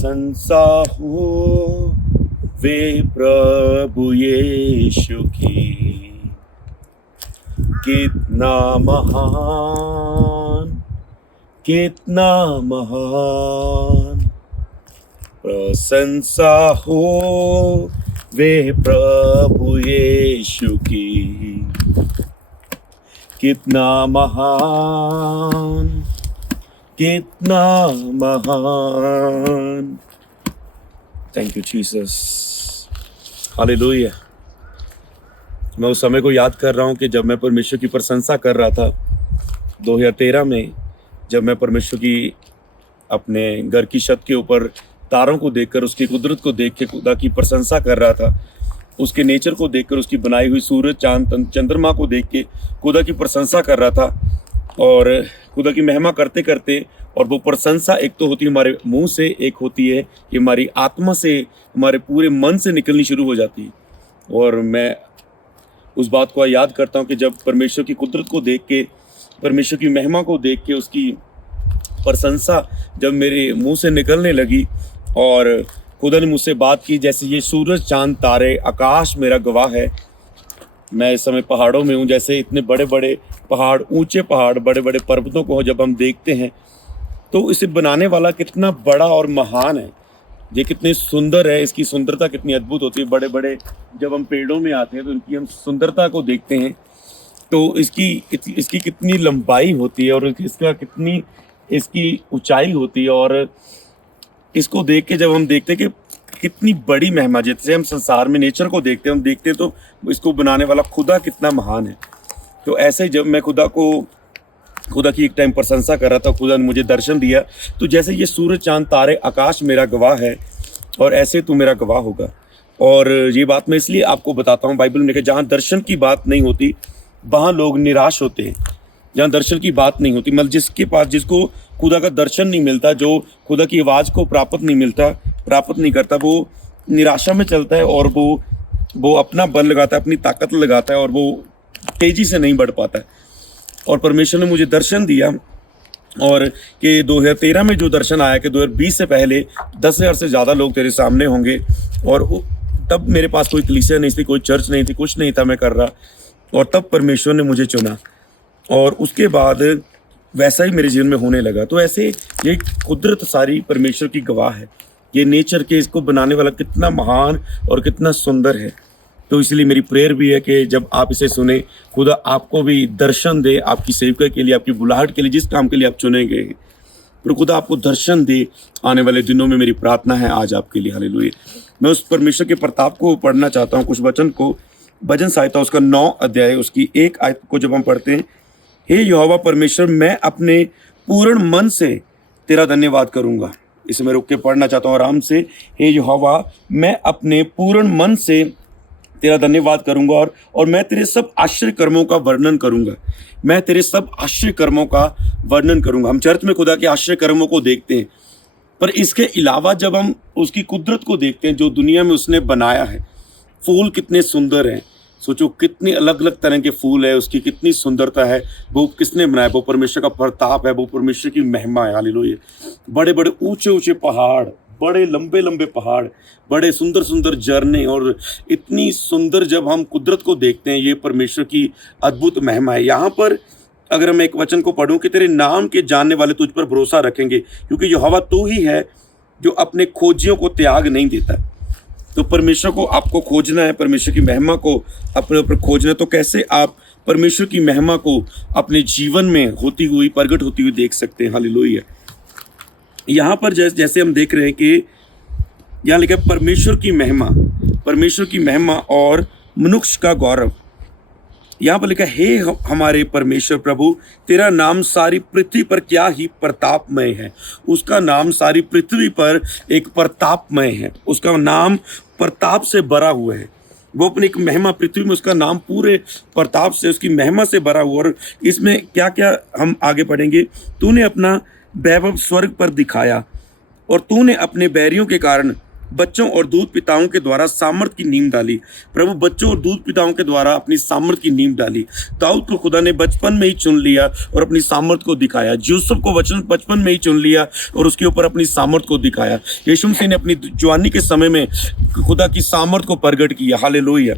प्रशंसा हो वे प्रभु यीशु की, कितना महान, कितना महान। प्रशंसा हो वे प्रभु यीशु की, कितना महान, कितना महान। Thank you Jesus, hallelujah. मैं उस समय को याद कर रहा हूँ कि जब मैं परमेश्वर की प्रशंसा कर रहा था 2013 में, जब मैं परमेश्वर की अपने घर की छत के ऊपर तारों को देखकर, उसकी कुदरत को देख के खुदा की प्रशंसा कर रहा था, उसके नेचर को देखकर, उसकी बनाई हुई सूरज चांद चंद्रमा को देख के खुदा की प्रशंसा कर रहा था। और खुदा की महिमा करते करते, और वो प्रशंसा एक तो होती है हमारे मुंह से, एक होती है कि हमारी आत्मा से, हमारे पूरे मन से निकलनी शुरू हो जाती है। और मैं उस बात को याद करता हूँ कि जब परमेश्वर की कुदरत को देख के, परमेश्वर की महिमा को देख के, उसकी प्रशंसा जब मेरे मुंह से निकलने लगी और खुदा ने मुझसे बात की, जैसे ये सूरज चांद तारे आकाश मेरा गवाह है। मैं इस समय पहाड़ों में हूँ, जैसे इतने बड़े बड़े पहाड़, ऊंचे पहाड़, बड़े बड़े पर्वतों को जब हम देखते हैं तो इसे बनाने वाला कितना बड़ा और महान है, ये कितनी सुंदर है, इसकी सुंदरता कितनी अद्भुत होती है। बड़े बड़े जब हम पेड़ों में आते हैं तो इनकी हम सुंदरता को देखते हैं, तो इसकी कितनी लंबाई होती है और इसका कितनी इसकी ऊंचाई होती है। और इसको देख के जब हम देखते हैं कि कितनी बड़ी महिमा, जैसे हम संसार में नेचर को देखते हैं, हम देखते हैं तो इसको बनाने वाला खुदा कितना महान है। तो ऐसे जब मैं खुदा की एक टाइम प्रशंसा कर रहा था, खुदा ने मुझे दर्शन दिया, तो जैसे ये सूरज चांद तारे आकाश मेरा गवाह है और ऐसे तू मेरा गवाह होगा। और ये बात मैं इसलिए आपको बताता हूँ, बाइबल में लिखा है जहाँ दर्शन की बात नहीं होती वहाँ लोग निराश होते हैं। जहाँ दर्शन की बात नहीं होती, मतलब जिसको खुदा का दर्शन नहीं मिलता, जो खुदा की आवाज़ को प्राप्त नहीं करता, वो निराशा में चलता है और वो अपना बल लगाता है, अपनी ताकत लगाता है और वो तेज़ी से नहीं बढ़ पाता है। और परमेश्वर ने मुझे दर्शन दिया, और कि 2013 में जो दर्शन आया कि 2020 से पहले 10,000 से ज़्यादा लोग तेरे सामने होंगे। और तब मेरे पास कोई कलीसिया नहीं थी, कोई चर्च नहीं थी, कुछ नहीं था मैं कर रहा, और तब परमेश्वर ने मुझे चुना और उसके बाद वैसा ही मेरे जीवन में होने लगा। तो ऐसे ये कुदरत सारी परमेश्वर की गवाह है, ये नेचर के इसको बनाने वाला कितना महान और कितना सुंदर है। तो इसलिए मेरी प्रेयर भी है कि जब आप इसे सुने, खुदा आपको भी दर्शन दे, आपकी सेवका के लिए, आपकी बुलाहट के लिए, जिस काम के लिए आप चुने गए हैं, तो खुदा आपको दर्शन दे आने वाले दिनों में। मेरी प्रार्थना है आज आपके लिए, हालेलुया। मैं उस परमेश्वर के प्रताप को पढ़ना चाहता हूँ, कुछ वचन को, भजन संहिता उसका 9 अध्याय उसकी 1 आयत को जब हम पढ़ते हैं, हे यहोवा परमेश्वर, मैं अपने पूर्ण मन से तेरा धन्यवाद करूँगा। इसे मैं रुक के पढ़ना चाहता हूँ आराम से। हे यहोवा, मैं अपने पूर्ण मन से तेरा धन्यवाद करूंगा और मैं तेरे सब आश्चर्य कर्मों का वर्णन करूंगा। मैं तेरे सब आश्चर्य कर्मों का वर्णन करूंगा। हम चर्च में खुदा के आश्चर्य कर्मों को देखते हैं, पर इसके अलावा जब हम उसकी कुदरत को देखते हैं, जो दुनिया में उसने बनाया है, फूल कितने सुंदर हैं, सोचो कितने अलग अलग तरह के फूल है, उसकी कितनी सुंदरता है, वो किसने बनाया, वो परमेश्वर का प्रताप है, वो परमेश्वर की महिमा है, हालेलुया। बड़े बड़े ऊंचे ऊंचे पहाड़, बड़े लंबे लंबे पहाड़, बड़े सुंदर सुंदर झरने, और इतनी सुंदर जब हम कुदरत को देखते हैं, ये परमेश्वर की अद्भुत महिमा है। यहाँ पर अगर मैं एक वचन को पढ़ूं कि तेरे नाम के जानने वाले तुझ पर भरोसा रखेंगे, क्योंकि यहोवा तू ही है जो अपने खोजियों को त्याग नहीं देता। तो परमेश्वर को आपको खोजना है, परमेश्वर की महिमा को अपने ऊपर खोजना है। तो कैसे आप परमेश्वर की महिमा को अपने जीवन में होती हुई, प्रगट होती हुई देख सकते हैं, हालेलुया। यहाँ पर जैसे हम देख रहे हैं कि यहाँ लिखा है परमेश्वर की महिमा और मनुष्य का गौरव। यहाँ पर लिखा है, हे हमारे परमेश्वर प्रभु, तेरा नाम सारी पृथ्वी पर क्या ही प्रतापमय है। उसका नाम सारी पृथ्वी पर एक प्रतापमय है, उसका नाम प्रताप से भरा हुआ है। वो अपनी एक महिमा पृथ्वी में, उसका नाम पूरे प्रताप से, उसकी महिमा से भरा हुआ। और इसमें क्या क्या हम आगे पढ़ेंगे। तूने अपना वैभव स्वर्ग पर दिखाया और तूने अपने बैरियों के कारण बच्चों और दूध पिताओं के द्वारा सामर्थ की नींव डाली। प्रभु बच्चों और दूध पिताओं के द्वारा अपनी सामर्थ की नींव डाली। दाऊद को खुदा ने बचपन में ही चुन लिया और अपनी सामर्थ को दिखाया। यूसुफ को बचपन में ही चुन लिया और उसके ऊपर अपनी सामर्थ को दिखाया। यीशु मसीह ने अपनी जवानी के समय में खुदा की सामर्थ को प्रगट किया। हालेलुया।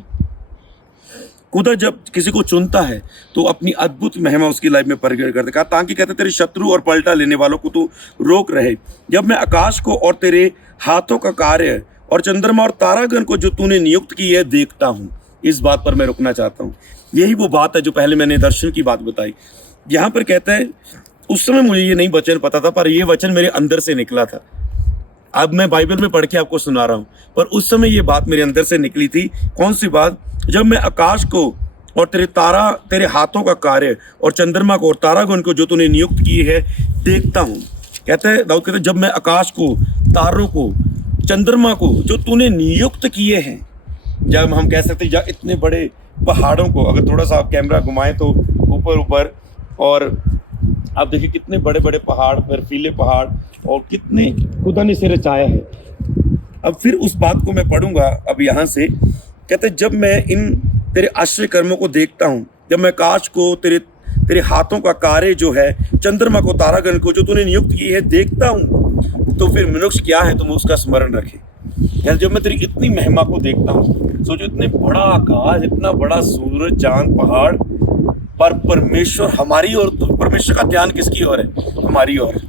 खुदा जब किसी को चुनता है तो अपनी अद्भुत महिमा उसकी लाइफ में प्रगट करता है, ताकि कहते तेरे शत्रु और पलटा लेने वालों को तू रोक रहे। जब मैं आकाश को और तेरे हाथों का कार्य और चंद्रमा और तारागण को जो तूने नियुक्त की है देखता हूँ। इस बात पर मैं रुकना चाहता हूँ। यही वो बात है जो पहले मैंने दर्शन की बात बताई। यहाँ पर कहता है उस समय मुझे ये नहीं वचन पता था, पर ये वचन मेरे अंदर से निकला था। अब मैं बाइबल में पढ़ के आपको सुना रहा हूँ, पर उस समय ये बात मेरे अंदर से निकली थी। कौन सी बात? जब मैं आकाश को और तेरे हाथों का कार्य और चंद्रमा को और तारागण को जो तूने नियुक्त किए है देखता हूँ। कहता है दाऊद, कहता है जब मैं आकाश को, तारों को, चंद्रमा को जो तूने नियुक्त किए हैं, जब हम कह सकते हैं इतने बड़े पहाड़ों को, अगर थोड़ा सा आप कैमरा घुमाएं तो ऊपर और आप देखिए कितने बड़े बड़े पहाड़, बर्फीले पहाड़, और कितने खुदा ने इसे रचाया है। अब फिर उस बात को मैं पढ़ूंगा अब यहाँ से। कहते जब मैं इन तेरे आश्चर्य कर्मों को देखता हूँ, जब मैं आकाश को, तेरे हाथों का कार्य जो है, चंद्रमा को, तारागण को जो तूने नियुक्त की है देखता हूँ, तो फिर मनुष्य क्या है तुम उसका स्मरण रखे। यानी जब मैं तेरी इतनी महिमा को देखता हूँ, सोचो इतने बड़ा आकाश, इतना बड़ा सूरज, चांद, पहाड़, पर परमेश्वर हमारी ओर, तो परमेश्वर का ध्यान किसकी ओर है? हमारी ओर।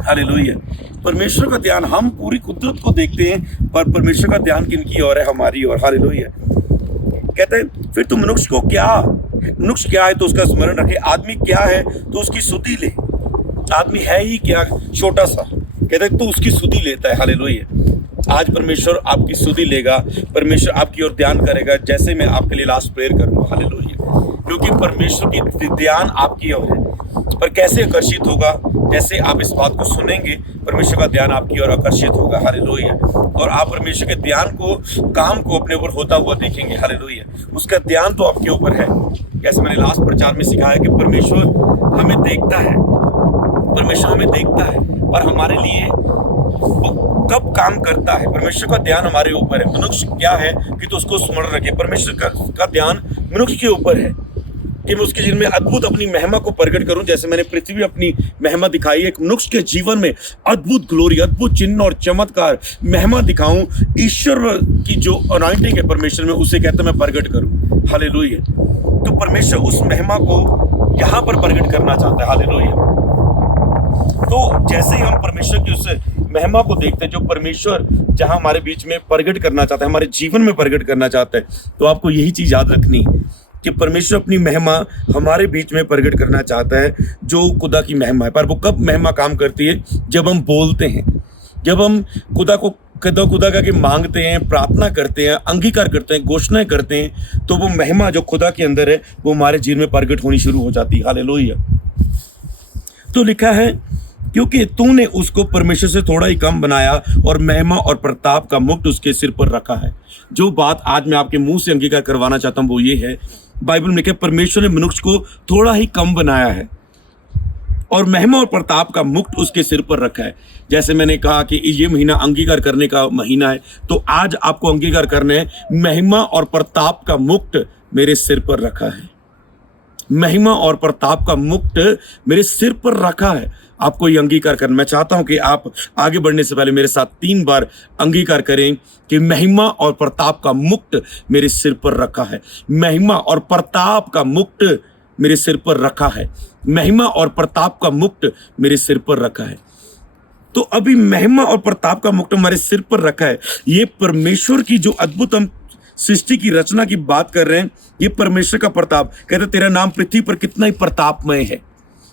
हालेलुया। परमेश्वर का ध्यान, हम पूरी कुदरत को देखते हैं पर परमेश्वर का ध्यान किनकी ओर है? हमारी ओर। हालेलुया। कहते हैं फिर तू मनुष्य क्या है तो उसका स्मरण रखे, आदमी क्या है तो उसकी सुधि ले। आदमी है ही क्या, छोटा सा, कहते हैं तो उसकी सुधि लेता है। हालेलुया। आज परमेश्वर आपकी सुधि लेगा, परमेश्वर आपकी ओर ध्यान करेगा, जैसे मैं आपके लिए लास्ट प्रेयर करूंगा। हालेलुया। क्योंकि परमेश्वर की ध्यान आपकी ओर है। पर कैसे आकर्षित होगा? जैसे आप इस बात को सुनेंगे, परमेश्वर का ध्यान आपकी ओर आकर्षित होगा। हालेलुया। और आप परमेश्वर के ध्यान को, काम को अपने ऊपर होता हुआ देखेंगे। हालेलुया। उसका ध्यान तो आपके ऊपर है। जैसे मैंने लास्ट प्रचार में सिखाया कि परमेश्वर हमें देखता है, परमेश्वर हमें देखता है, पर हमारे लिए कब काम करता है? परमेश्वर का ध्यान हमारे ऊपर है। मनुष्य क्या है कि तो उसको स्मरण रखे। परमेश्वर का ध्यान मनुष्य के ऊपर है कि मैं उसके जीवन में अद्भुत अपनी महिमा को प्रकट करूं। जैसे मैंने पृथ्वी अपनी महिमा दिखाई, एक मनुष्य के जीवन में अद्भुत ग्लोरी, अद्भुत चिन्ह और चमत्कार, महिमा दिखाऊं। ईश्वर की जो अनॉइंटिंग है परमेश्वर में, उसे कहते मैं प्रकट करूं। हालेलुया। तो परमेश्वर उस महिमा को यहाँ पर प्रकट करना चाहता है। हालेलुया। तो जैसे ही हम परमेश्वर की उस महिमा को देखते हैं, जो परमेश्वर जहां हमारे बीच में प्रकट करना चाहता है, हमारे जीवन में प्रकट करना चाहता है, तो आपको यही चीज याद रखनी कि परमेश्वर अपनी महिमा हमारे बीच में प्रकट करना चाहता है, जो खुदा की महिमा है। पर वो कब महिमा काम करती है? जब हम बोलते हैं, जब हम खुदा का के मांगते हैं, प्रार्थना करते हैं, अंगीकार करते हैं, घोषणाएं करते हैं, तो वो महिमा जो खुदा के अंदर है वो हमारे जीवन में प्रकट होनी शुरू हो जाती है। हालेलुया। तो लिखा है क्योंकि तूने उसको परमेश्वर से थोड़ा ही कम बनाया और महिमा और प्रताप का मुकुट उसके सिर पर रखा है। जो बात आज मैं आपके मुंह से अंगीकार करवाना चाहता हूं वो ये है, बाइबल में लिखा है परमेश्वर ने मनुष्य को थोड़ा ही कम बनाया है और महिमा और प्रताप का मुकुट उसके सिर पर रखा है। जैसे मैंने कहा कि ये महीना अंगीकार करने का महीना है, तो आज आपको अंगीकार करने है, महिमा और प्रताप का मुकुट मेरे सिर पर रखा है। महिमा और प्रताप का मुकुट मेरे सिर पर रखा है। आपको ये अंगीकार करना। मैं चाहता हूं कि आप आगे बढ़ने से पहले मेरे साथ 3 बार अंगीकार करें कि महिमा और प्रताप का मुकुट मेरे सिर पर रखा है। महिमा और प्रताप का मुकुट मेरे सिर पर रखा है। महिमा और प्रताप का मुकुट मेरे सिर पर रखा है। तो अभी महिमा और प्रताप का मुकुट हमारे सिर पर रखा है। ये परमेश्वर की जो अद्भुत हम सृष्टि की रचना की बात कर रहे हैं, ये परमेश्वर का प्रताप। कहते तेरा नाम पृथ्वी पर कितना ही प्रतापमय है।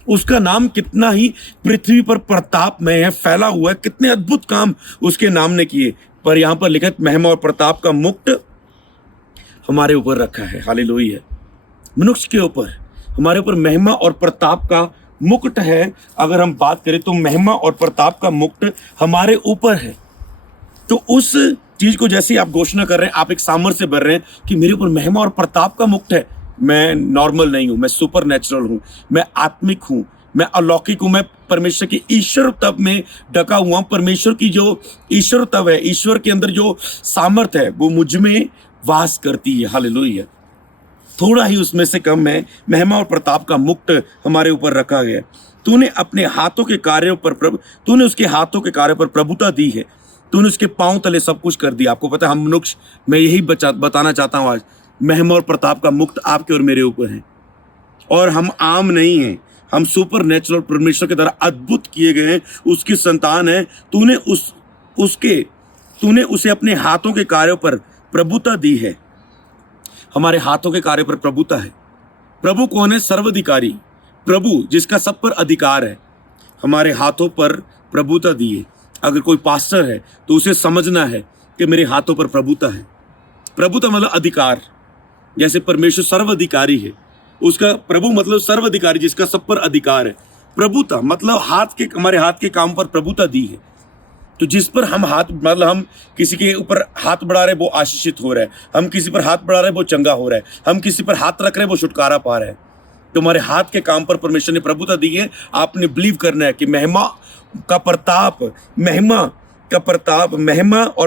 उसका नाम कितना ही पृथ्वी पर प्रतापमय है, फैला हुआ है। कितने अद्भुत काम उसके नाम ने किए। पर यहां पर लिखा है महिमा और प्रताप का मुकुट हमारे ऊपर रखा है। हालेलुया। मनुष्य के ऊपर, हमारे ऊपर महिमा और प्रताप का मुकुट है। अगर हम बात करें तो महिमा और प्रताप का मुकुट हमारे ऊपर है। तो उस चीज को जैसे आप घोषणा कर रहे हैं, आप एक सामर्थ्य से भर रहे हैं कि मेरे ऊपर महिमा और प्रताप का मुकुट है। मैं नॉर्मल नहीं हूं, मैं सुपर नेचुरल हूं, मैं आत्मिक हूं, मैं अलौकिक हूं, मैं परमेश्वर की ईश्वर तत्व में ढका हुआ हूं। परमेश्वर की जो ईश्वर तत्व है, ईश्वर के अंदर जो सामर्थ है वो मुझ में वास करती है। हालेलुया। थोड़ा ही उसमें से कम है, महिमा और प्रताप का मुक्त हमारे ऊपर रखा गया। तूने अपने हाथों के कार्यों पर तूने उसके हाथों के कार्यों पर प्रभुता दी है। तूने उसके पांव तले सब कुछ कर दिया। आपको पता है, हम मनुष्य, मैं यही बताना चाहता हूं आज, महिमा और प्रताप का मुक्त आपके और मेरे ऊपर है। और हम आम नहीं हैं, हम सुपर नेचुरल परमेश्वर के द्वारा अद्भुत किए गए हैं, उसकी संतान है। तूने उसे अपने हाथों के कार्यों पर प्रभुता दी है। हमारे हाथों के कार्य पर प्रभुता है। प्रभु कौन है? सर्वाधिकारी प्रभु, जिसका सब पर अधिकार है। हमारे हाथों पर प्रभुता दी है। अगर कोई पास्टर है तो उसे समझना है कि मेरे हाथों पर प्रभुता है। प्रभुता मतलब अधिकार। जैसे परमेश्वर सर्वाधिकारी है, उसका प्रभु मतलब सर्वाधिकारी, जिसका सब पर अधिकार है। प्रभुता मतलब हमारे हाथ के काम पर प्रभुता दी है। तो जिस पर हम हाथ, मतलब हम किसी के ऊपर हाथ बढ़ा रहे वो आशीषित हो रहा है, हम किसी पर हाथ बढ़ा रहे वो चंगा हो रहा है, हम किसी पर हाथ रख रहे वो छुटकारा पा रहे हैं। तो हमारे हाथ के काम पर परमेश्वर ने प्रभुता दी है। आपने बिलीव करना है कि महिमा और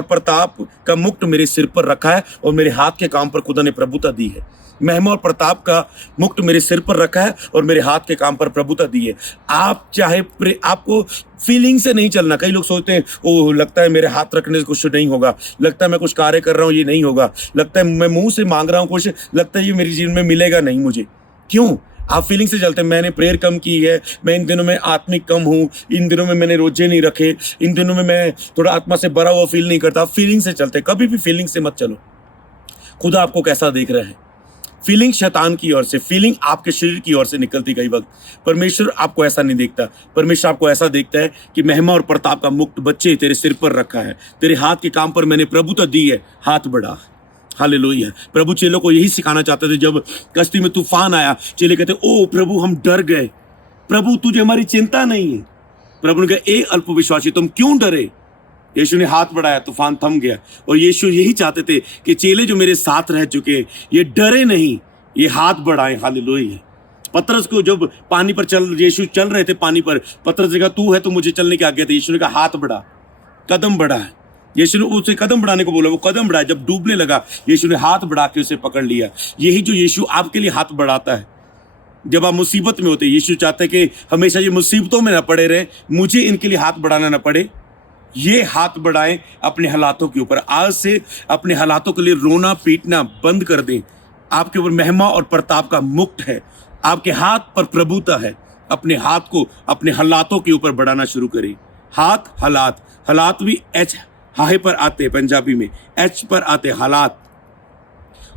प्रताप का मुक्त मेरे सिर पर रखा है और मेरे हाथ के काम पर खुदा ने प्रभुता दी है। महिमा और प्रताप का मुक्त मेरे सिर पर रखा है और मेरे हाथ के काम पर प्रभुता दी है। आप चाहे आपको फीलिंग से नहीं चलना। कई लोग सोचते हैं, ओ लगता है मेरे हाथ रखने से कुछ नहीं होगा, लगता है मैं कुछ कार्य कर रहा हूँ ये नहीं होगा, लगता है मैं मुंह से मांग रहा हूँ कुछ, लगता है ये मेरे जीवन में मिलेगा नहीं मुझे। क्यों? आप फीलिंग से चलते हैं। मैंने प्रेयर कम की है, मैं इन दिनों में आत्मिक कम हूँ, इन दिनों में मैंने रोजे नहीं रखे, इन दिनों में मैं थोड़ा आत्मा से भरा हुआ फील नहीं करता। फीलिंग से चलते, कभी भी फीलिंग से मत चलो। खुदा आपको कैसा देख रहा है? फीलिंग शैतान की ओर से, फीलिंग आपके शरीर की ओर से निकलती कई वक्त। परमेश्वर आपको ऐसा नहीं देखता। परमेश्वर आपको ऐसा देखता है कि महिमा और प्रताप का मुक्त बच्चे तेरे सिर पर रखा है, तेरे हाथ के काम पर मैंने प्रभुता दी है, हाथ बढ़ा। हालेलुया। प्रभु चेलों को यही सिखाना चाहते थे। जब कश्ती में तूफान आया, चेले कहते, ओ प्रभु हम डर गए, प्रभु तुझे हमारी चिंता नहीं है। प्रभु ने कहा, ए अल्पविश्वासी तुम क्यों डरे? यीशु ने हाथ बढ़ाया, तूफान थम गया। और यीशु यही चाहते थे कि चेले जो मेरे साथ रह चुके, ये डरे नहीं, ये हाथ बढ़ाए। हालेलुया। पतरस को जब पानी पर यीशु चल रहे थे पानी पर, पतरस ने कहा, तू है तो मुझे चलने की आज्ञा दे। यीशु ने कहा, हाथ बढ़ा, कदम बढ़ा। यीशु ने उसे कदम बढ़ाने को बोला, वो कदम बढ़ाया। जब डूबने लगा, यीशु ने हाथ बढ़ा के उसे पकड़ लिया। यही जो यीशु आपके लिए हाथ बढ़ाता है जब आप मुसीबत में होते। यीशु चाहते हैं कि हमेशा ये मुसीबतों में ना पड़े रहे, मुझे इनके लिए हाथ बढ़ाना ना पड़े। ये हाथ बढ़ाएं अपने हालातों के ऊपर। आज से अपने हालातों के लिए रोना पीटना बंद कर दें। आपके ऊपर महिमा और प्रताप का मुक्त है, आपके हाथ पर प्रभुता है। अपने हाथ को अपने हालातों के ऊपर बढ़ाना शुरू करें। हाथ, हालात भी एच हाहे पर आते, पंजाबी में एच पर आते हालात।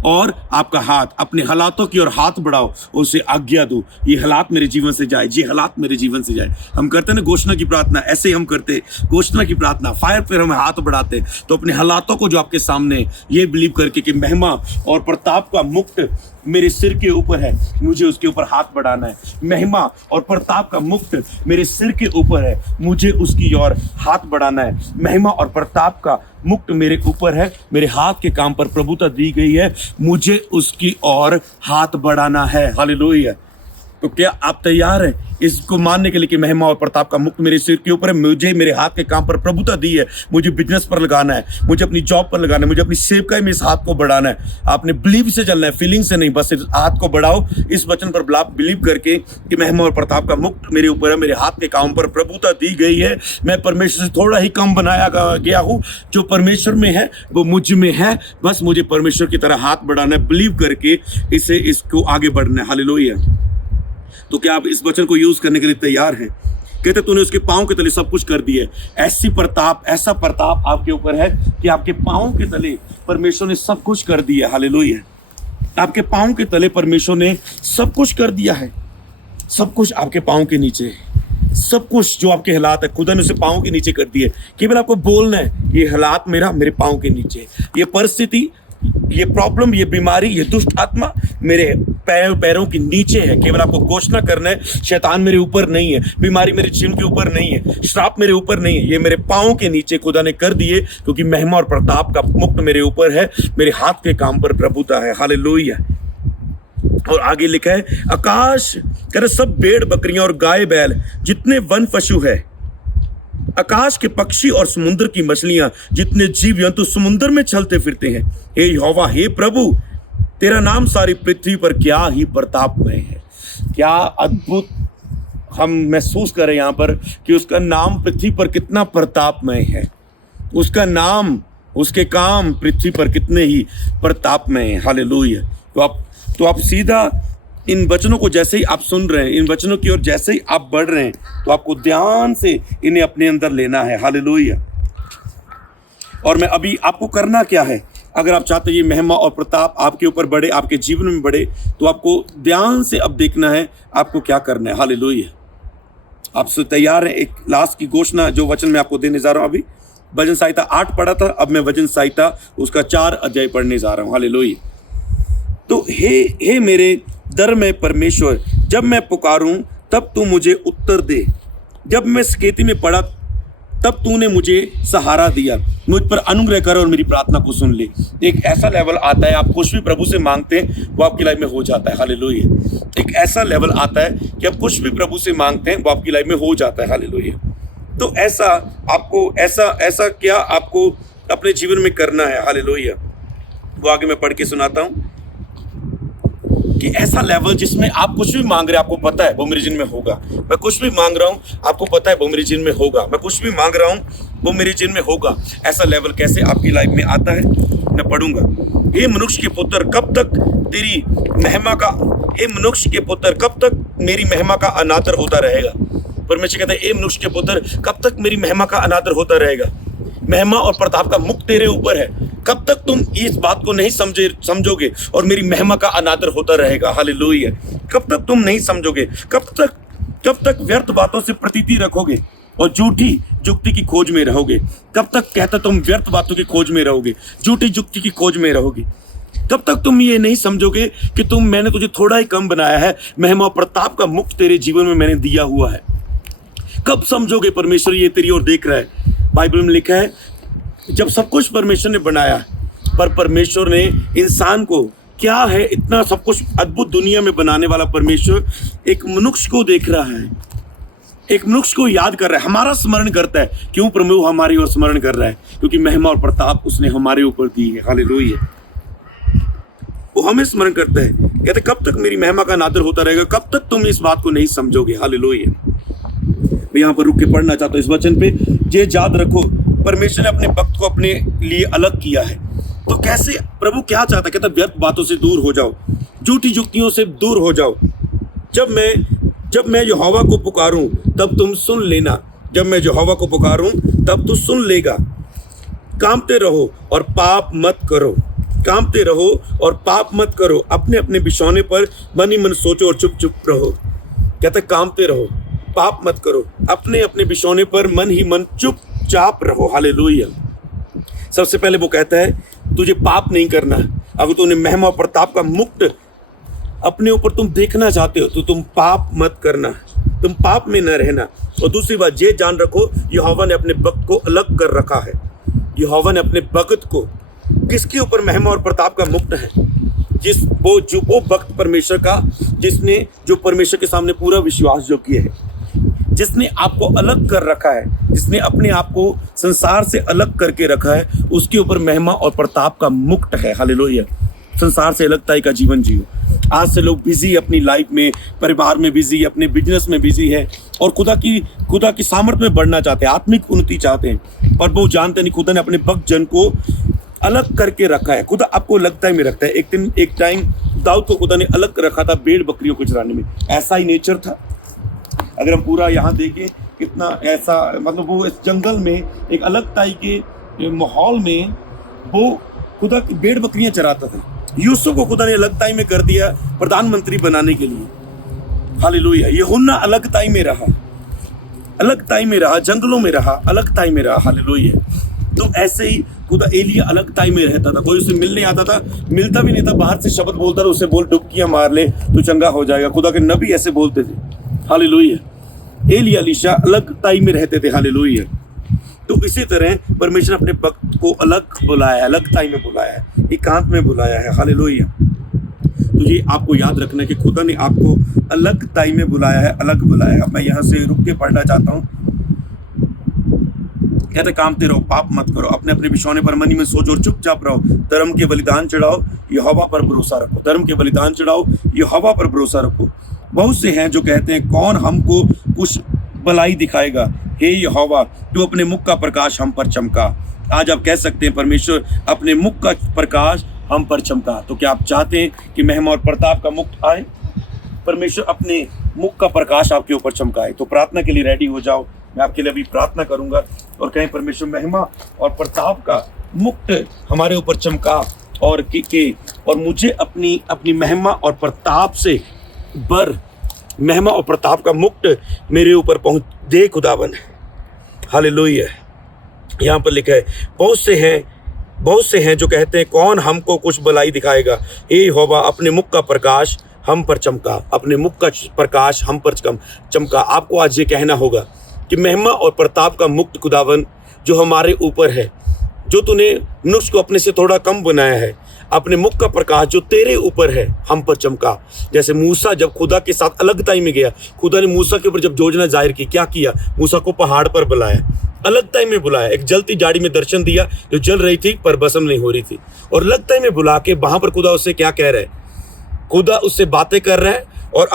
और आपका हाथ अपने हालातों की ओर हाथ बढ़ाओ, उसे आज्ञा दो, ये हालात मेरे जीवन से जाए, ये हालात मेरे जीवन से जाए। हम करते ना घोषणा की प्रार्थना, ऐसे ही हम करते घोषणा की प्रार्थना, फायर पर हम हाथ बढ़ाते। तो अपने हालातों को जो आपके सामने, ये बिलीव करके कि महिमा और प्रताप का मुक्त मेरे सिर के ऊपर है, मुझे उसके ऊपर हाथ बढ़ाना है। महिमा और प्रताप का मुक्त मेरे सिर के ऊपर है, मुझे उसकी ओर हाथ बढ़ाना है। महिमा और प्रताप का मुक्त मेरे ऊपर है, मेरे हाथ के काम पर प्रभुता दी गई है, मुझे उसकी ओर हाथ बढ़ाना है। हालेलुया। तो क्या आप तैयार हैं इसको मानने के लिए कि महिमा और प्रताप का मुक्त मेरे सिर के ऊपर है, मुझे मेरे हाथ के काम पर प्रभुता दी है, मुझे बिजनेस पर लगाना है, मुझे अपनी जॉब पर लगाना है, मुझे अपनी सेवकाई में इस हाथ को बढ़ाना है। आपने बिलीव से चलना है, फीलिंग से नहीं। बस इस हाथ को बढ़ाओ इस वचन पर बिलीव करके कि महिमा और प्रताप का मुक्त मेरे ऊपर है, मेरे हाथ के काम पर प्रभुता दी गई है। मैं परमेश्वर से थोड़ा ही कम बनाया गया हूँ, जो परमेश्वर में है वो मुझ में है। बस मुझे परमेश्वर की तरह हाथ बढ़ाना है, बिलीव करके इसको आगे बढ़ना है। हालेलुया। तो क्या आप इस वचन को यूज करने के लिए तैयार हैं? कहते तूने उसके पांव के तले सब कुछ कर दिया। ऐसा प्रताप आपके ऊपर है कि आपके पांव के तले परमेश्वर ने सब कुछ कर दिया। हालेलुया। आपके पांव के तले परमेश्वर ने सब कुछ कर दिया है। सब कुछ आपके पांव के नीचे है। सब कुछ जो आपके हालात है, खुदा ने उसे पांव के नीचे कर दिए। केवल आपको बोलना है, ये हालात मेरे पांव के नीचे, ये परिस्थिति, ये प्रॉब्लम, ये बीमारी, ये दुष्ट आत्मा मेरे पैरों के नीचे है। केवल आपको घोषणा करना है, शैतान मेरे ऊपर नहीं है, बीमारी मेरे जीवन के ऊपर नहीं है, श्राप मेरे ऊपर नहीं है, ये मेरे पांव के नीचे खुदा ने कर दिए, क्योंकि महिमा और प्रताप का मुक्त मेरे ऊपर है, मेरे हाथ के काम पर प्रभुता है। हालेलुया। और आगे लिखा है, आकाश कह रहे सब भेड़ बकरियां और गाय बैल जितने वन पशु है, आकाश के पक्षी और समुद्र की मछलियां जितने जीव जंतु समुद्र में चलते फिरते हैं, हे यहोवा, हे प्रभु, तेरा नाम सारी पृथ्वी पर क्या ही प्रतापमय है। क्या अद्भुत हम महसूस करें यहाँ पर कि उसका नाम पृथ्वी पर कितना प्रतापमय है, उसका नाम, उसके काम पृथ्वी पर कितने ही प्रतापमय हैं। हालेलुया। तो आप सीधा इन वचनों को जैसे ही आप सुन रहे हैं, इन वचनों की ओर जैसे ही आप बढ़ रहे हैं, तो आपको ध्यान से इन्हें अपने अंदर लेना है। हालेलुया। और मैं अभी आपको करना क्या है, अगर आप चाहते हैं ये महिमा और प्रताप आपके ऊपर बढ़े, आपके जीवन में बढ़े, तो आपको ध्यान से अब देखना है आपको क्या करना है। हालेलुया। आप सब तैयार हैं? एक लास्ट की घोषणा जो वचन मैं आपको देने जा रहा हूं, अभी वचन संहिता 8 पढ़ा था, अब मैं वचन संहिता उसका 4 अध्याय पढ़ने जा रहा हूं। हालेलुया। तो हे मेरे धर्म परमेश्वर, जब मैं पुकारूं तब तू मुझे उत्तर दे, जब मैं सकेती में पड़ा तब तूने मुझे सहारा दिया, मुझ पर अनुग्रह कर और मेरी प्रार्थना को सुन ले। एक ऐसा लेवल आता है, आप कुछ भी प्रभु से मांगते हैं वो आपकी लाइफ में हो जाता है। हालेलुया। एक ऐसा लेवल आता है कि आप कुछ भी प्रभु से मांगते हैं वो आपकी लाइफ में हो जाता है। हालेलुया। तो ऐसा आपको ऐसा क्या आपको अपने जीवन में करना है। हालेलुया। वो आगे मैं पढ़ के सुनाता हूँ कि ऐसा लेवल जिसमें आप कुछ भी मांग रहे हैं, आपको पता है वो मेरे जीवन में होगा। मैं कुछ भी मांग रहा हूँ, आपको पता है वो मेरे जीवन में होगा। मैं कुछ भी मांग रहा हूँ वो मेरे जीवन में होगा। ऐसा लेवल कैसे आपकी लाइफ में आता है, मैं पढ़ूंगा। हे मनुष्य के पुत्र, कब तक तेरी महिमा का, हे मनुष्य के पुत्र, कब तक मेरी महिमा का अनादर होता रहेगा। परमेश्वर कहता है, हे मनुष्य के पुत्र, कब तक मेरी महिमा का अनादर होता रहेगा। महिमा और प्रताप का मुख तेरे ऊपर है, कब तक तुम इस बात को नहीं समझोगे और मेरी महिमा का अनादर होता रहेगा। हालेलुया। कब तक तुम नहीं समझोगे, कब तक व्यर्थ बातों से प्रतीति रखोगे और झूठी जुक्ति की खोज में रहोगे। कब तक कहता तुम व्यर्थ बातों की खोज में रहोगे, झूठी जुक्ति की खोज में रहोगे। कब तक तुम ये नहीं समझोगे कि मैंने तुझे थोड़ा ही कम बनाया है, महिमा और प्रताप का मुख तेरे जीवन में मैंने दिया हुआ है। कब समझोगे परमेश्वर ये तेरी ओर देख रहा है। बाइबल में लिखा है, जब सब कुछ परमेश्वर ने बनाया, पर परमेश्वर ने इंसान को, क्या है इतना सब कुछ अद्भुत दुनिया में बनाने वाला परमेश्वर एक मनुष्य को देख रहा है, एक मनुष्य को याद कर रहा है, हमारा स्मरण करता है। क्यों प्रभु हमारी ओर स्मरण कर रहा है? क्योंकि महिमा और प्रताप उसने हमारे ऊपर दी है। हालेलुया। वो हमें स्मरण करता है, कहते कब तक मेरी महिमा का अनादर होता रहेगा, कब तक तुम इस बात को नहीं समझोगे। हालेलुया। मैं यहाँ पर रुक के पढ़ना चाहता हूँ इस वचन पे। ये याद रखो, परमेश्वर ने अपने भक्त को अपने लिए अलग किया है। तो कैसे प्रभु क्या चाहता है? कहता व्यर्थ बातों से दूर हो जाओ, झूठी जुक्तियों से दूर हो जाओ। जब मैं यहोवा को पुकारूं तब तुम सुन लेना, जब मैं यहोवा को पुकारूं तब तू सुन लेगा। कामते रहो और पाप मत करो, कामते रहो और पाप मत करो। अपने अपने बिछौने पर मन ही मन सोचो और चुप चुप रहो। कहता कामते रहो, पाप मत करो, अपने अपने बिछौने पर मन ही मन चुपचाप रहो। हालेलुया। सबसे पहले वो कहता है तुझे पाप नहीं करना। अगर तूने महिमा और प्रताप का मुक्त अपने ऊपर तुम देखना चाहते हो तो तुम पाप मत करना, तुम पाप में न रहना। और दूसरी बात ये जान रखो, यहोवा ने अपने भक्त को अलग कर रखा है। यहोवा ने अपने भक्त को, किसके ऊपर महिमा और प्रताप का मुक्त है? वो भक्त परमेश्वर का, जिसने जो परमेश्वर के सामने पूरा विश्वास जो किया है, जिसने आपको अलग कर रखा है, जिसने अपने आप को संसार से अलग करके रखा है, उसके ऊपर महिमा और प्रताप का मुक्त है। हालेलुया। संसार से अलगताई का जीवन जियो। आज से लोग बिजी अपनी लाइफ में, परिवार में बिजी, अपने बिजनेस में बिजी है और खुदा की सामर्थ में बढ़ना चाहते हैं, आत्मिक उन्नति चाहते हैं, पर वो जानते नहीं खुदा ने अपने भक्त जन को अलग करके रखा है। खुदा आपको लगताई में रखता है। एक टाइम दाऊद को खुदा ने अलग रखा था भेड़ बकरियों को चराने में। ऐसा ही नेचर था। अगर हम पूरा यहाँ देखें कितना ऐसा, मतलब वो इस जंगल में एक अलगताई के माहौल में वो खुदा की भेड़ बकरियां चराता था। यूसुफ को खुदा ने अलगताई में कर दिया प्रधानमंत्री बनाने के लिए। हालेलुया। यूहन्ना अलगताई में रहा, अलगताई में रहा, जंगलों में रहा, अलगताई में रहा। हालेलुया। तो ऐसे ही खुदा एलिया अलगताई में रहता था। कोई उसे मिलने आता था, मिलता भी नहीं था, बाहर से शब्द बोलता था, उसे बोल डुबकियां मार ले तो चंगा हो जाएगा। खुदा के नबी ऐसे बोलते थे। हालेलुया। एलिया एलीशा अलगताई में रहते थे। हालेलुया। तो इसी तरह परमेश्वर अपने भक्त को अलग बुलाया है, अलगताई में बुलाया है, एकांत में बुलाया है। हालेलुया। तो ये आपको याद रखना है कि खुदा ने आपको अलग टाइम में बुलाया है, अलग बुलाया है। मैं यहाँ से रुक के पढ़ना चाहता हूँ। कहते कामते रहो, पाप मत करो, अपने अपने बिछौने पर मनी में सोचो और चुपचाप रहो, धर्म के बलिदान चढ़ाओ, यहोवा पर भरोसा रखो। धर्म के बलिदान चढ़ाओ, यहोवा पर भरोसा रखो। बहुत से हैं जो कहते हैं कौन हमको कुछ भलाई दिखाएगा, हे यहोवा तू अपने मुख का प्रकाश हम पर चमका। आज आप कह सकते हैं परमेश्वर अपने मुख का प्रकाश हम पर चमका। तो क्या आप चाहते हैं कि महिमा और प्रताप का मुख आए, परमेश्वर अपने मुख का प्रकाश आपके ऊपर चमकाए? तो प्रार्थना के लिए रेडी हो जाओ। मैं आपके लिए अभी प्रार्थना करूंगा और कहें परमेश्वर महिमा और प्रताप का मुक्त हमारे ऊपर चमका और और मुझे अपनी अपनी महिमा और प्रताप से बर महिमा और प्रताप का मुक्त मेरे ऊपर पहुंच दे खुदावन। हालेलुया। यहाँ पर लिखा है बहुत से हैं जो कहते हैं कौन हमको कुछ भलाई दिखाएगा, हे यहोवा अपने मुख का प्रकाश हम पर चमका। अपने मुख का प्रकाश हम पर चमका। आपको आज ये कहना होगा कि महिमा और प्रताप का मुक्त खुदावन जो हमारे ऊपर है, जो तूने मनुष्य को अपने से थोड़ा कम बनाया है, अपने मुख का प्रकाश जो तेरे ऊपर है हम पर चमका। जैसे मूसा जब खुदा के साथ अलगताई में गया, खुदा ने मूसा के ऊपर जब योजना जाहिर की, क्या किया? मूसा को पहाड़ पर बुलाया, अलगताई में बुलाया, एक जलती झाड़ी में दर्शन दिया जो जल रही थी पर भस्म नहीं हो रही थी, और अलगताई में बुला के वहां पर खुदा उससे क्या कह रहा है? खुदा उससे बातें कर रहा है और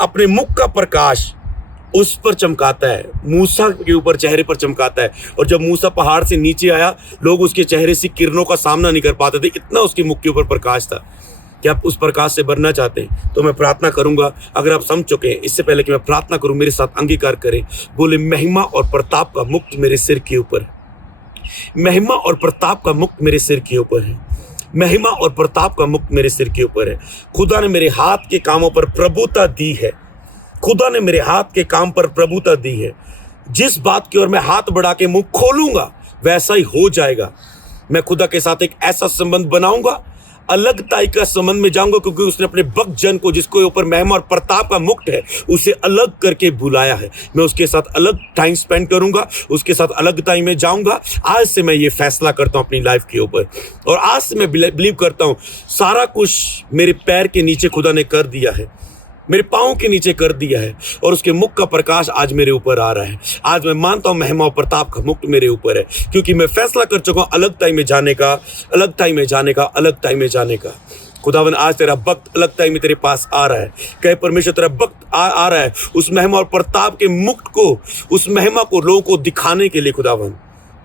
अपने मुख का प्रकाश उस पर चमकाता है, मूसा के ऊपर चेहरे पर चमकाता है। और जब मूसा पहाड़ से नीचे आया, लोग उसके चेहरे से किरणों का सामना नहीं कर पाते थे, इतना उसके मुख के ऊपर प्रकाश था। क्या आप उस प्रकाश से भरना चाहते हैं? तो मैं प्रार्थना करूंगा। अगर आप समझ चुके हैं, इससे पहले कि मैं प्रार्थना करूं, मेरे साथ अंगीकार करें। बोले महिमा और प्रताप का मुक्त मेरे सिर के ऊपर है। महिमा और प्रताप का मुक्त मेरे सिर के ऊपर है। महिमा और प्रताप का मुक्त मेरे सिर के ऊपर है। खुदा ने मेरे हाथ के कामों पर प्रभुता दी है। खुदा ने मेरे हाथ के काम पर प्रभुता दी है। जिस बात की ओर मैं हाथ बढ़ा के मुंह खोलूंगा वैसा ही हो जाएगा। मैं खुदा के साथ एक ऐसा संबंध बनाऊंगा, अलगताई का संबंध में जाऊंगा, क्योंकि उसने अपने भक्त जन को, जिसको ऊपर महिमा और प्रताप का मुक्त है, उसे अलग करके बुलाया है। मैं उसके साथ अलग टाइम स्पेंड करूंगा, उसके साथ अलगताई में जाऊंगा। आज से मैं ये फैसला करता हूं अपनी लाइफ के ऊपर, और आज से मैं बिलीव करता हूं सारा कुछ मेरे पैर के नीचे खुदा ने कर दिया है, मेरे पाँव के नीचे कर दिया है, और उसके मुख का प्रकाश आज मेरे ऊपर आ रहा है। आज मैं मानता हूं महिमा और प्रताप का मुक्त मेरे ऊपर है, क्योंकि मैं फैसला कर चुका हूं अलगताई में जाने का, अलगताई में जाने का, अलगताई में जाने का। खुदावन आज तेरा वक्त अलगताई में तेरे पास आ रहा है। कहे परमेश्वर तेरा वक्त आ रहा है उस महिमा और प्रताप के मुक्त को, उस महिमा को लोगों को दिखाने के लिए। खुदावन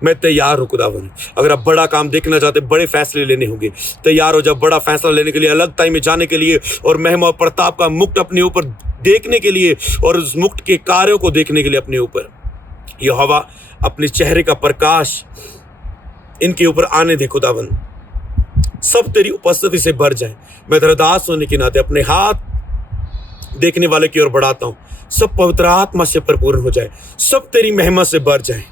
मैं तैयार हूँ। खुदावन अगर आप बड़ा काम देखना चाहते, बड़े फैसले लेने होंगे, तैयार हो जाओ बड़ा फैसला लेने के लिए, अलगताई में जाने के लिए, और महिमा और प्रताप का मुक्त अपने ऊपर देखने के लिए, और उस मुक्त के कार्यों को देखने के लिए अपने ऊपर। यहोवा अपने चेहरे का प्रकाश इनके ऊपर आने दे खुदावन, सब तेरी उपस्थिति से भर जाए। मैं तेरा दास होने के नाते अपने हाथ देखने वाले की ओर बढ़ाता हूँ, सब पवित्र आत्मा से परिपूर्ण हो जाए, सब तेरी महिमा से भर जाए।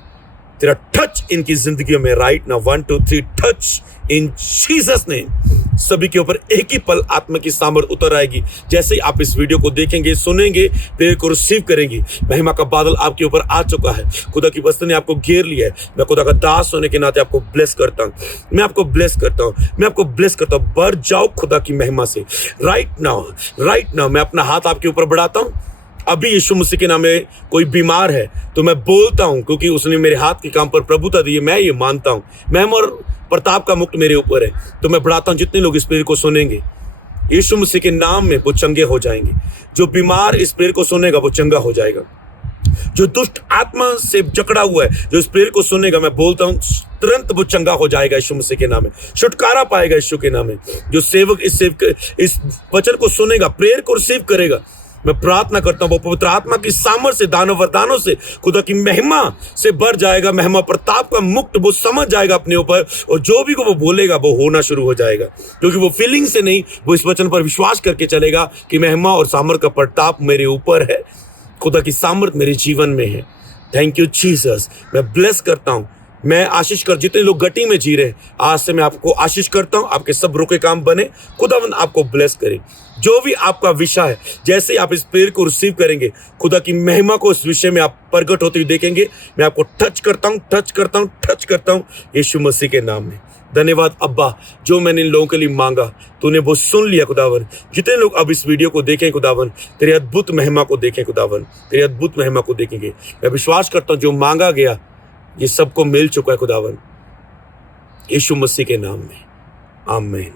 तेरा टच इनकी जिंदगियों में right now, 1 2 3 touch in Jesus name. सभी के ऊपर एक ही पल आत्मा की सामर्थ उतर आएगी। जैसे ही आप इस वीडियो को देखेंगे, सुनेंगे, प्रेयर को रिसीव करेंगे, महिमा का बादल आपके ऊपर आ चुका है। खुदा की वस्तु ने आपको घेर लिया है। मैं खुदा का दास होने के नाते आपको ब्लेस करता हूँ, मैं आपको ब्लेस करता हूँ, मैं आपको ब्लेस करता हूँ। भर जाओ खुदा की महिमा से राइट नाउ। मैं अपना हाथ आपके ऊपर बढ़ाता हूँ। अभी यीशु मसीह के नाम में कोई बीमार है तो मैं बोलता हूं, क्योंकि उसने मेरे हाथ के काम पर प्रभुता दी है, मैं ये मानता हूं। महिमा और प्रताप का मुक्त मेरे ऊपर है, तो मैं बढ़ाता हूं। जितने लोग इस प्रेयर को सुनेंगे, यीशु मसीह के नाम में वो चंगे हो जाएंगे। जो बीमार इस प्रेयर को सुनेगा वो चंगा हो जाएगा। जो दुष्ट आत्मा से जकड़ा हुआ है, जो इस प्रेयर को सुनेगा, मैं बोलता हूं तुरंत वो चंगा हो जाएगा यीशु मसीह के नाम में, छुटकारा पाएगा यीशु के नाम में। जो सेवक इस वचन को सुनेगा, प्रेयर को रिसीव करेगा, मैं प्रार्थना करता हूं वो पवित्र आत्मा की सामर्थ से, दानों वरदानों से, खुदा की महिमा से भर जाएगा। महिमा प्रताप का मुक्त वो समझ जाएगा अपने ऊपर, और जो भी को वो बोलेगा वो होना शुरू हो जाएगा, क्योंकि वो फीलिंग से नहीं, वो इस वचन पर विश्वास करके चलेगा कि महिमा और सामर्थ का प्रताप मेरे ऊपर है, खुदा की सामर्थ मेरे जीवन में है। Thank you Jesus. मैं ब्लेस करता हूं, मैं आशीष कर, जितने लोग गटी में जी रहे हैं, आज से मैं आपको आशीष करता हूं, आपके सब रुके काम बने, खुदावंद आपको ब्लेस करे। जो भी आपका विषय है, जैसे ही आप इस प्रेयर को रिसीव करेंगे, खुदा की महिमा को इस विषय में आप प्रकट होते हुए देखेंगे। मैं आपको टच करता हूं यीशु मसीह के नाम में। धन्यवाद अब्बा, जो मैंने इन लोगों के लिए मांगा तूने वो सुन लिया खुदावन। जितने लोग अब इस वीडियो को देखें खुदावन, तेरी अद्भुत महिमा को देखें खुदावन, तेरी अद्भुत महिमा को देखेंगे। मैं विश्वास करता हूँ जो मांगा गया ये सबको मिल चुका है खुदावन, यीशु मसीह के नाम में, आमीन।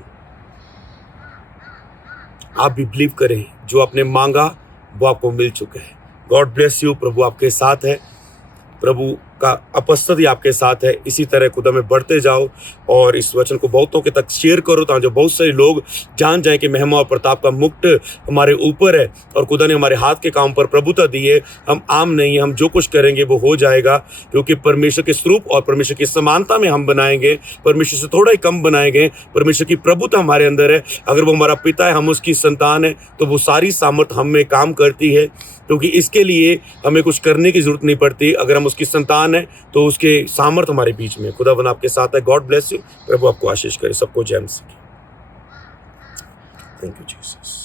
आप भी बिलीव करें, जो आपने मांगा वो आपको मिल चुका है। God bless you. प्रभु आपके साथ है, प्रभु का उपस्थिति आपके साथ है। इसी तरह खुदा में बढ़ते जाओ और इस वचन को बहुतों के तक शेयर करो, ताकि जो बहुत सारे लोग जान जाएं कि महिमा और प्रताप का मुकुट हमारे ऊपर है और खुदा ने हमारे हाथ के काम पर प्रभुता दी है। हम आम नहीं, हम जो कुछ करेंगे वो हो जाएगा, क्योंकि परमेश्वर के स्वरूप और परमेश्वर की समानता में हम बनाएंगे, परमेश्वर से थोड़ा ही कम बनाएंगे। परमेश्वर की प्रभुता हमारे अंदर है। अगर वो हमारा पिता है, हम उसकी संतान है, तो वो सारी सामर्थ हम में काम करती है, क्योंकि इसके लिए हमें कुछ करने की जरूरत नहीं पड़ती। अगर हम उसकी संतान है तो उसके सामर्थ हमारे बीच में। खुदावन आपके साथ है। God bless you. प्रभु आपको आशीष करे। सबको जय मसीह। Thank you Jesus.